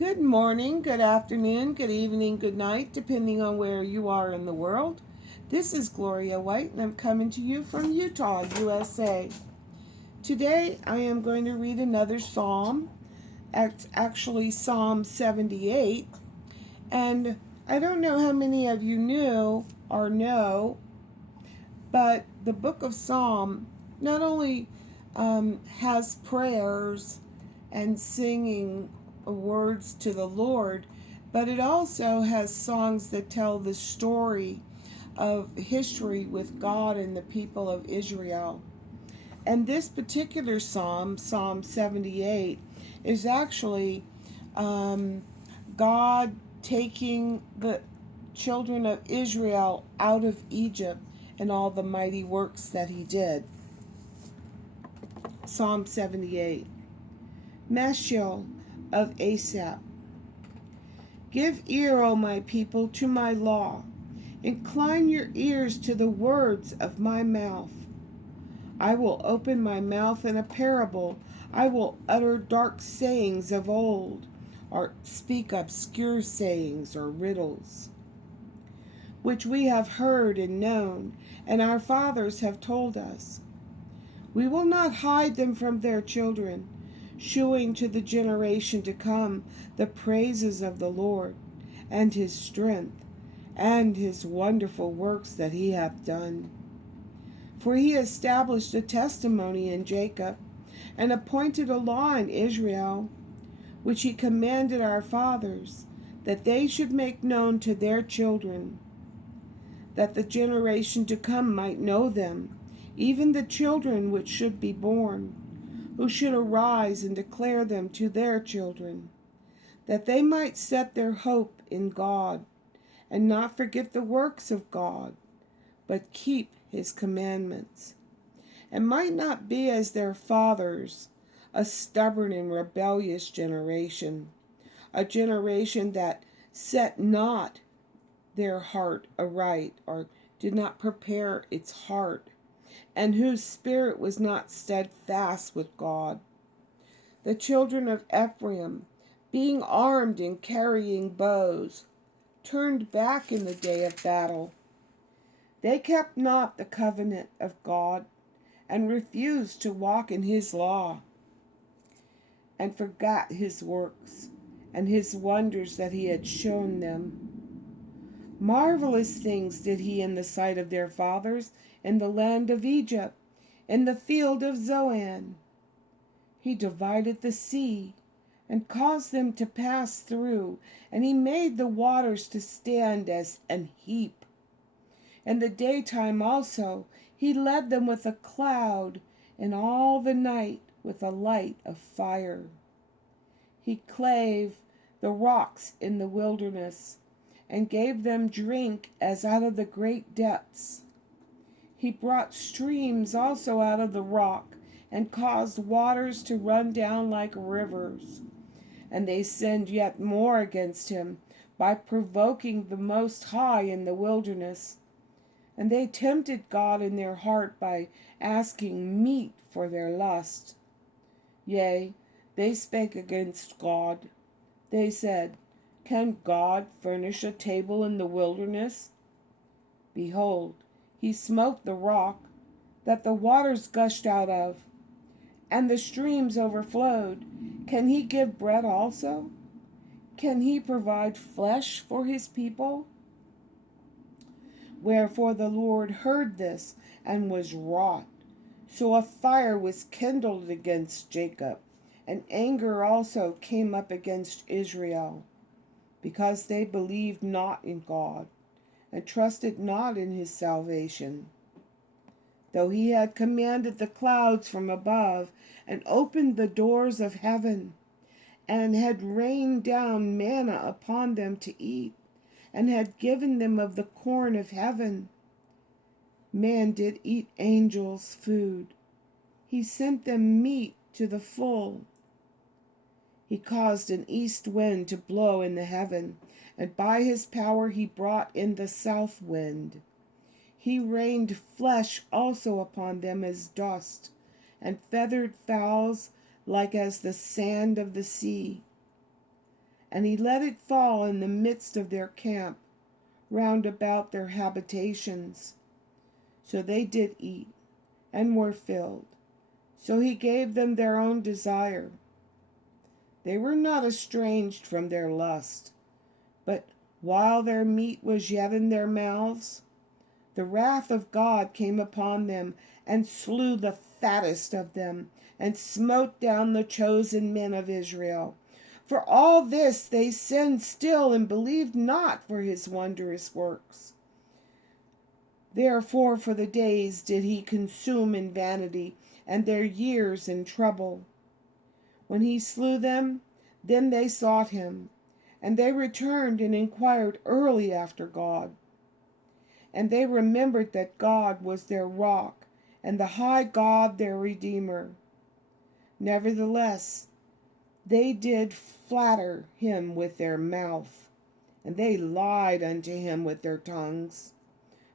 Good morning, good afternoon, good evening, good night, depending on where you are in the world. This is Gloria White, and I'm coming to you from Utah, USA. Today, I am going to read another psalm. It's actually Psalm 78. And I don't know how many of you knew or know, but the book of Psalm not only has prayers and singing words to the Lord, but it also has songs that tell the story of history with God and the people of Israel. And this particular psalm, Psalm 78, is actually God taking the children of Israel out of Egypt and all the mighty works that he did. Psalm 78. Meshil of Asaph. Give ear, O my people, to my law. Incline your ears to the words of my mouth. I will open my mouth in a parable. I will utter dark sayings of old, or speak obscure sayings or riddles, which we have heard and known, and our fathers have told us. We will not hide them from their children, shewing to the generation to come the praises of the Lord, and his strength, and his wonderful works that he hath done. For he established a testimony in Jacob, and appointed a law in Israel, which he commanded our fathers, that they should make known to their children, that the generation to come might know them, even the children which should be born, who should arise and declare them to their children, that they might set their hope in God, and not forget the works of God, but keep his commandments, and might not be as their fathers, a stubborn and rebellious generation, a generation that set not their heart aright, or did not prepare its heart, and whose spirit was not steadfast with God. The children of Ephraim, being armed and carrying bows, turned back in the day of battle. They kept not the covenant of God, and refused to walk in his law, and forgot his works, and his wonders that he had shown them. Marvelous things did he in the sight of their fathers, in the land of Egypt, in the field of Zoan. He divided the sea, and caused them to pass through, and he made the waters to stand as an heap. In the daytime also he led them with a cloud, and all the night with a light of fire. He clave the rocks in the wilderness, and gave them drink as out of the great depths. He brought streams also out of the rock, and caused waters to run down like rivers. And they sinned yet more against him, by provoking the Most High in the wilderness. And they tempted God in their heart by asking meat for their lust. Yea, they spake against God. They said, Can God furnish a table in the wilderness? Behold, he smote the rock, that the waters gushed out of, and the streams overflowed. Can he give bread also? Can he provide flesh for his people? Wherefore the Lord heard this, and was wroth. So a fire was kindled against Jacob, and anger also came up against Israel, because they believed not in God, and trusted not in his salvation. Though he had commanded the clouds from above, and opened the doors of heaven, and had rained down manna upon them to eat, and had given them of the corn of heaven, man did eat angels' food. He sent them meat to the full. He caused an east wind to blow in the heaven, and by his power he brought in the south wind. He rained flesh also upon them as dust, and feathered fowls like as the sand of the sea. and he let it fall in the midst of their camp, round about their habitations. So they did eat, and were filled. So he gave them their own desire. They were not estranged from their lust, but while their meat was yet in their mouths, the wrath of God came upon them, and slew the fattest of them, and smote down the chosen men of Israel. For all this they sinned still, and believed not for his wondrous works. Therefore for the days did he consume in vanity, and their years in trouble. When he slew them, then they sought him, and they returned and inquired early after God. And they remembered that God was their rock, and the high God their Redeemer. Nevertheless, they did flatter him with their mouth, and they lied unto him with their tongues.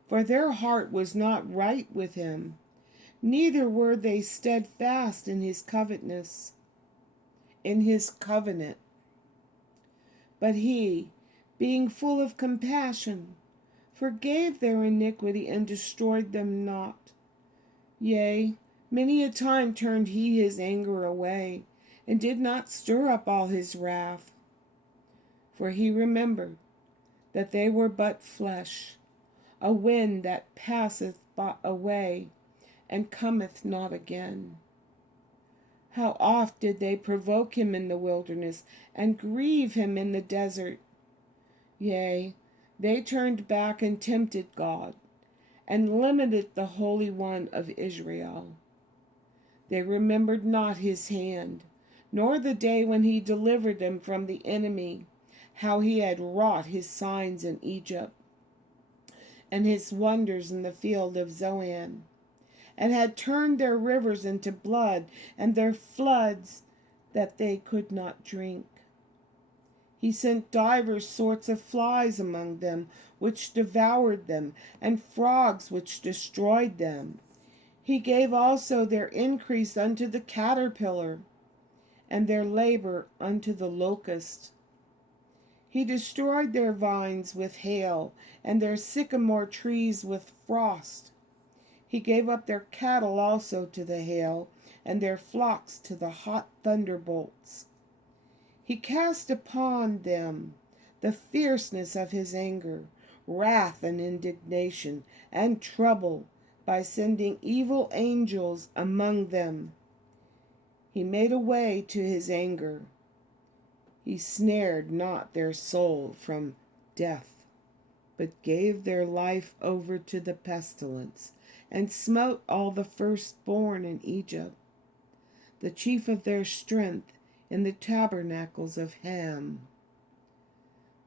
For their heart was not right with him, neither were they steadfast in his covenant. But he, being full of compassion, forgave their iniquity, and destroyed them not. Yea, many a time turned he his anger away, and did not stir up all his wrath. For he remembered that they were but flesh, a wind that passeth away, and cometh not again. How oft did they provoke him in the wilderness, and grieve him in the desert? Yea, they turned back and tempted God, and limited the Holy One of Israel. They remembered not his hand, nor the day when he delivered them from the enemy, how he had wrought his signs in Egypt, and his wonders in the field of Zoan, and had turned their rivers into blood, and their floods that they could not drink. He sent divers sorts of flies among them, which devoured them, and frogs which destroyed them. He gave also their increase unto the caterpillar, and their labor unto the locust. He destroyed their vines with hail, and their sycamore trees with frost. He gave up their cattle also to the hail, and their flocks to the hot thunderbolts. He cast upon them the fierceness of his anger, wrath and indignation, and trouble, by sending evil angels among them. He made a way to his anger. He snared not their soul from death, but gave their life over to the pestilence, and smote all the firstborn in Egypt, the chief of their strength in the tabernacles of Ham,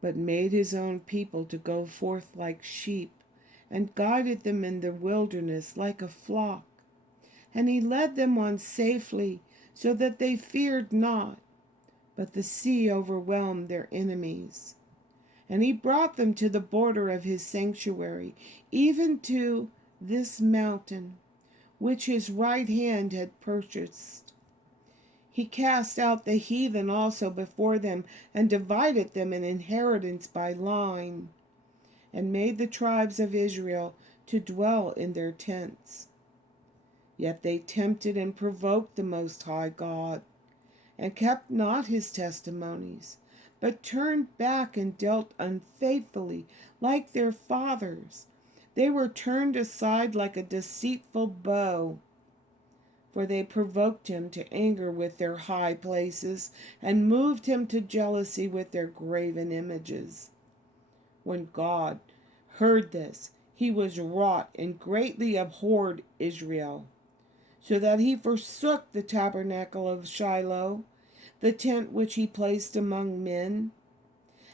but made his own people to go forth like sheep, and guided them in the wilderness like a flock. And he led them on safely, so that they feared not, but the sea overwhelmed their enemies. And he brought them to the border of his sanctuary, even to this mountain, which his right hand had purchased. He cast out the heathen also before them, and divided them an inheritance by line, and made the tribes of Israel to dwell in their tents. Yet they tempted and provoked the Most High God, and kept not his testimonies, but turned back and dealt unfaithfully like their fathers. They were turned aside like a deceitful bow. For they provoked him to anger with their high places, and moved him to jealousy with their graven images. When God heard this, he was wroth, and greatly abhorred Israel, so that he forsook the tabernacle of Shiloh, the tent which he placed among men,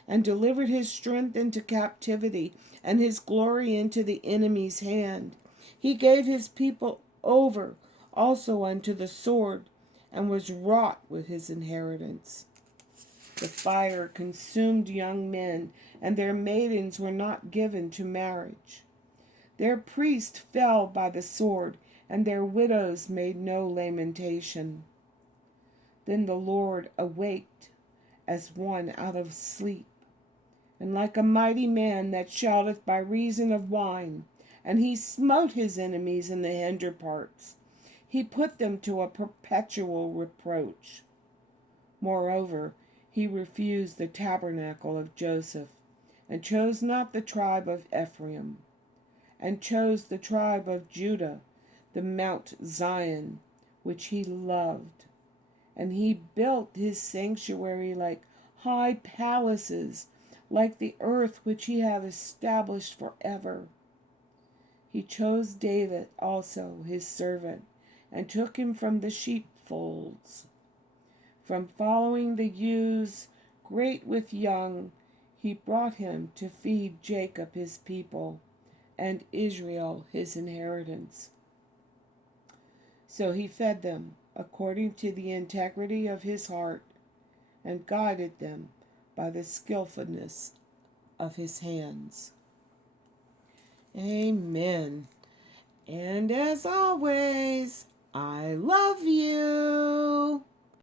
and delivered his strength into captivity, and his glory into the enemy's hand. He gave his people over also unto the sword, and was wroth with his inheritance. The fire consumed young men, and their maidens were not given to marriage. Their priests fell by the sword, and their widows made no lamentation. Then the Lord awaked, as one out of sleep, and like a mighty man that shouteth by reason of wine. And he smote his enemies in the hinder parts. He put them to a perpetual reproach. Moreover, he refused the tabernacle of Joseph, and chose not the tribe of Ephraim, and chose the tribe of Judah, the Mount Zion, which he loved. And he built his sanctuary like high palaces, like the earth which he had established forever. He chose David also his servant, and took him from the sheepfolds. From following the ewes, great with young, he brought him to feed Jacob his people, and Israel his inheritance. So he fed them according to the integrity of his heart, and guided them by the skillfulness of his hands. Amen. And as always,